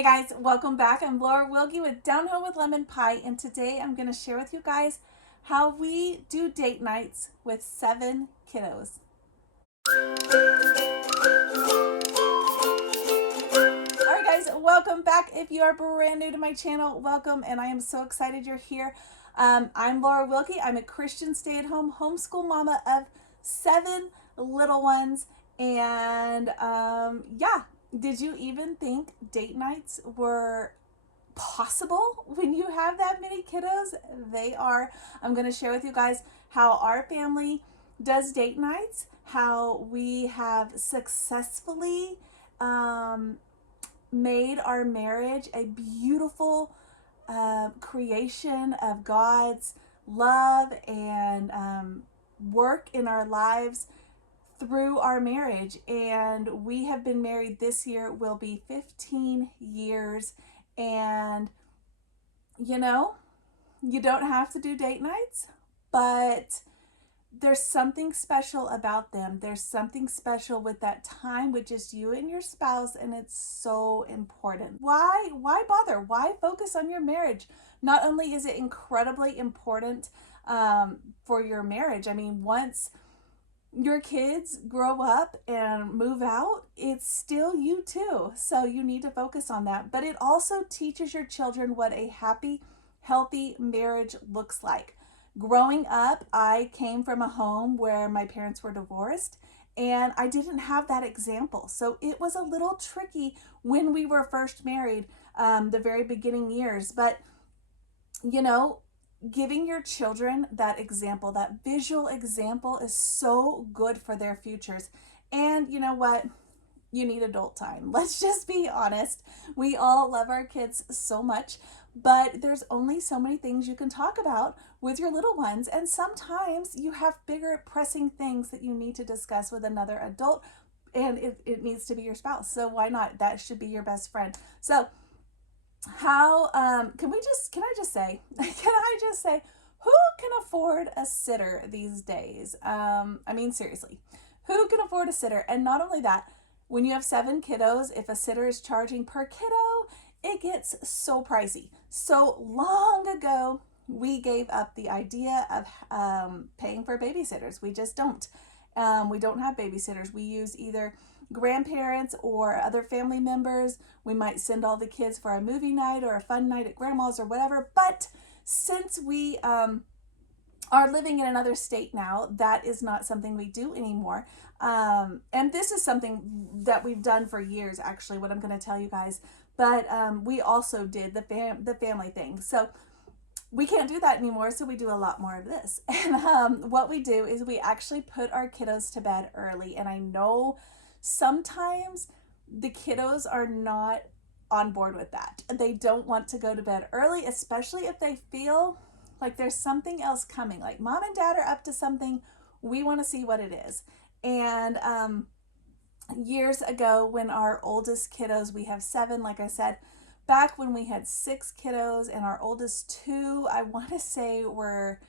Hey guys, welcome back. I'm Laura Wilgie with Down Home with Lemon Pie, and today I'm going to share with you guys how we do date nights with 7 kiddos. Alright guys, welcome back. If you are brand new to my channel, welcome, and I am so excited you're here. I'm Laura Wilkie. I'm a Christian stay-at-home homeschool mama of 7 little ones, and yeah. Did you even think date nights were possible when you have that many kiddos? They are. I'm going to share with you guys how our family does date nights, how we have successfully made our marriage a beautiful creation of God's love and work in our lives through our marriage. And we have been married, this year will be 15 years. And you know, you don't have to do date nights, but there's something special about them. There's something special with that time with just you and your spouse, and it's so important. Why bother? Why focus on your marriage? Not only is it incredibly important for your marriage, I mean, once your kids grow up and move out, it's still you too. So you need to focus on that. But it also teaches your children what a happy, healthy marriage looks like. Growing up, I came from a home where my parents were divorced, and I didn't have that example. So it was a little tricky when we were first married, the very beginning years. But you know, giving your children that example, that visual example, is so good for their futures. And you know what? You need adult time. Let's just be honest. We all love our kids so much, but there's only so many things you can talk about with your little ones. And sometimes you have bigger, pressing things that you need to discuss with another adult, and it needs to be your spouse. So why not? That should be your best friend. So how can I just say who can afford a sitter these days? I mean, seriously, who can afford a sitter? And not only that, when you have 7 kiddos, if a sitter is charging per kiddo, it gets so pricey. So long ago, we gave up the idea of paying for babysitters. We just don't. We don't have babysitters. We use either grandparents or other family members. We might send all the kids for a movie night or a fun night at grandma's or whatever. But since we are living in another state now, that is not something we do anymore. And this is something that we've done for years, actually, what I'm going to tell you guys. But we also did the family thing. So we can't do that anymore, so we do a lot more of this. And what we do is we actually put our kiddos to bed early. And I know sometimes the kiddos are not on board with that. They don't want to go to bed early, especially if they feel like there's something else coming. Like mom and dad are up to something, we want to see what it is. And years ago, when our oldest kiddos, we have 7, like I said, back when we had 6 kiddos and our oldest 2, I want to say, were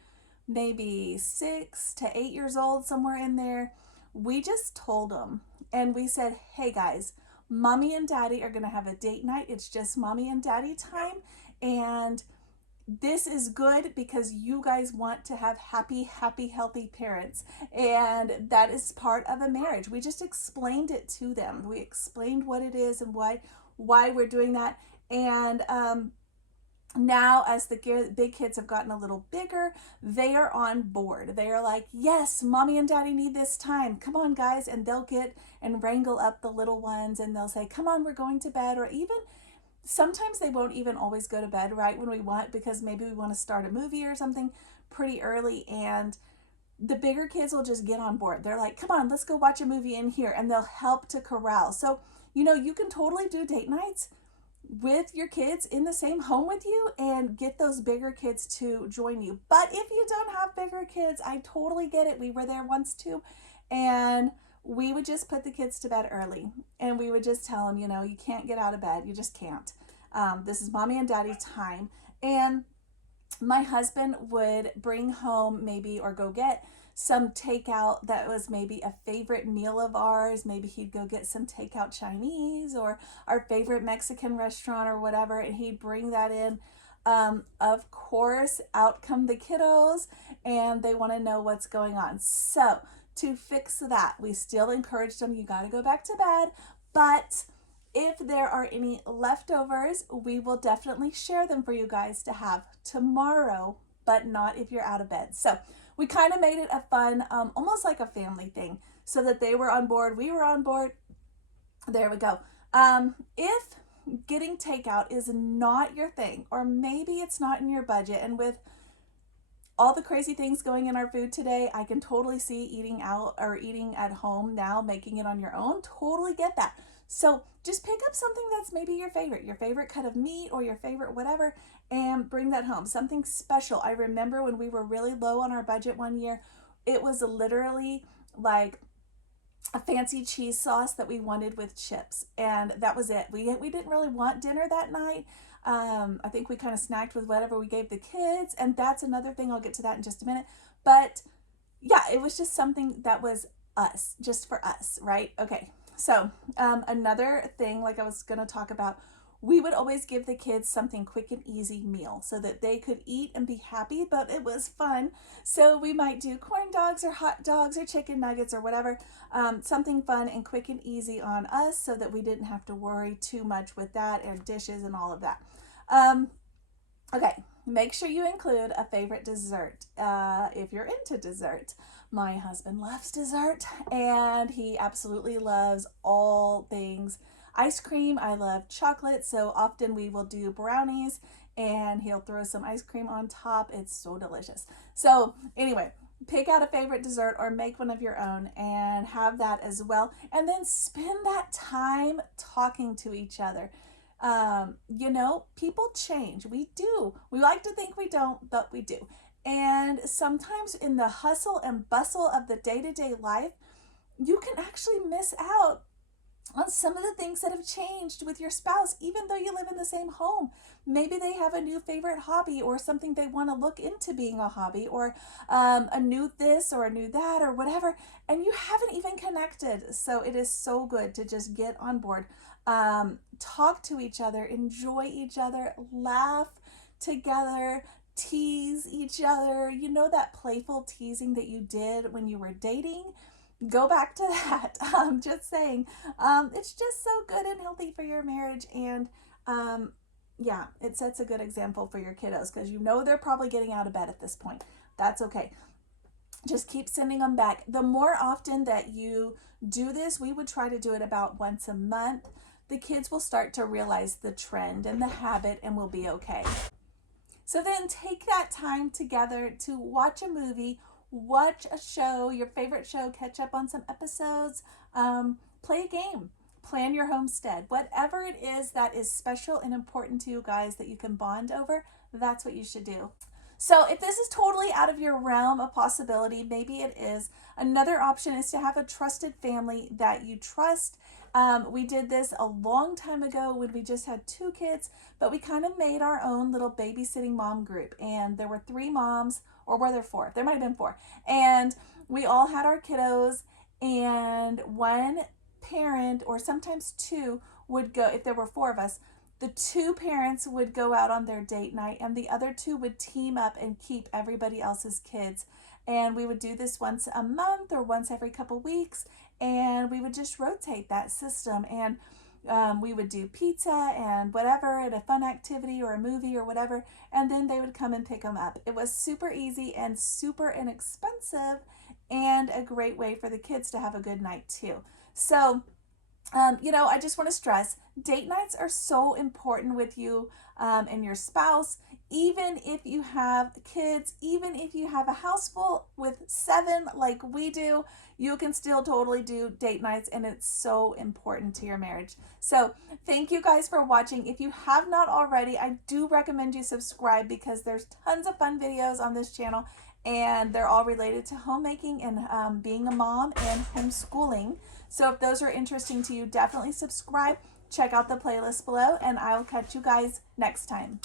maybe 6 to 8 years old, somewhere in there, we just told them, and we said, hey guys, mommy and daddy are going to have a date night. It's just mommy and daddy time. And this is good because you guys want to have happy, healthy parents. And that is part of a marriage. We just explained it to them. We explained what it is and why we're doing that. And now, as the big kids have gotten a little bigger, they are on board. They are like, yes, mommy and daddy need this time. Come on, guys. And they'll get and wrangle up the little ones, and they'll say, come on, we're going to bed. Or even sometimes they won't even always go to bed right when we want, because maybe we want to start a movie or something pretty early. And the bigger kids will just get on board. They're like, come on, let's go watch a movie in here. And they'll help to corral. So, you know, you can totally do date nights with your kids in the same home with you and get those bigger kids to join you. But if you don't have bigger kids, I totally get it. We were there once too, and we would just put the kids to bed early, and we would just tell them, you know, you can't get out of bed. You just can't. This is mommy and daddy time. And my husband would bring home maybe, or go get some takeout that was maybe a favorite meal of ours. Maybe he'd go get some takeout Chinese or our favorite Mexican restaurant or whatever, and he'd bring that in. Of course, out come the kiddos and they want to know what's going on. So to fix that, we still encourage them, you got to go back to bed, but if there are any leftovers, we will definitely share them for you guys to have tomorrow, but not if you're out of bed. So we kind of made it a fun, almost like a family thing, so that they were on board, we were on board. There we go. If getting takeout is not your thing, or maybe it's not in your budget, and with all the crazy things going in our food today, I can totally see eating out or eating at home now, making it on your own. Totally get that. So just pick up something that's maybe your favorite cut of meat or your favorite whatever, and bring that home. Something special. I remember when we were really low on our budget one year, it was literally like a fancy cheese sauce that we wanted with chips, and that was it. We didn't really want dinner that night. I think we kind of snacked with whatever we gave the kids, and that's another thing. I'll get to that in just a minute. But yeah, it was just something that was us, just for us, right? Okay. So another thing, like I was going to talk about, we would always give the kids something quick and easy meal so that they could eat and be happy, but it was fun. So we might do corn dogs or hot dogs or chicken nuggets or whatever, something fun and quick and easy on us so that we didn't have to worry too much with that and dishes and all of that. Okay, make sure you include a favorite dessert if you're into dessert. My husband loves dessert, and he absolutely loves all things ice cream. I love chocolate, so often we will do brownies and he'll throw some ice cream on top. It's so delicious. So anyway, pick out a favorite dessert or make one of your own and have that as well. And then spend that time talking to each other. People change. We do. We like to think we don't, but we do. And sometimes in the hustle and bustle of the day-to-day life, you can actually miss out on some of the things that have changed with your spouse, even though you live in the same home. Maybe they have a new favorite hobby or something they want to look into being a hobby, or a new this or a new that or whatever, and you haven't even connected. So it is so good to just get on board, talk to each other, enjoy each other, laugh together, tease each other. That playful teasing that you did when you were dating? Go back to that. Just saying, it's just so good and healthy for your marriage. And yeah, it sets a good example for your kiddos, because they're probably getting out of bed at this point. That's okay. Just keep sending them back. The more often that you do this, we would try to do it about once a month. The kids will start to realize the trend and the habit, and will be okay. So then take that time together to watch a movie, watch a show, your favorite show, catch up on some episodes, play a game, plan your homestead, whatever it is that is special and important to you guys that you can bond over, that's what you should do. So if this is totally out of your realm of possibility, maybe it is, another option is to have a trusted family that you trust. We did this a long time ago when we just had 2 kids, but we kind of made our own little babysitting mom group, and there were 3 moms, or were there 4? There might have been 4. And we all had our kiddos, and one parent, or sometimes 2, would go, if there were 4 of us, the 2 parents would go out on their date night, and the other 2 would team up and keep everybody else's kids. And we would do this once a month or once every couple weeks, and we would just rotate that system. And we would do pizza and whatever, and a fun activity or a movie or whatever, and then they would come and pick them up. It was super easy and super inexpensive, and a great way for the kids to have a good night too. So I just want to stress, date nights are so important with you and your spouse. Even if you have kids, even if you have a house full with 7 like we do, you can still totally do date nights, and it's so important to your marriage. So thank you guys for watching. If you have not already, I do recommend you subscribe, because there's tons of fun videos on this channel, and they're all related to homemaking and being a mom and homeschooling. So if those are interesting to you, definitely subscribe. Check out the playlist below, and I'll catch you guys next time.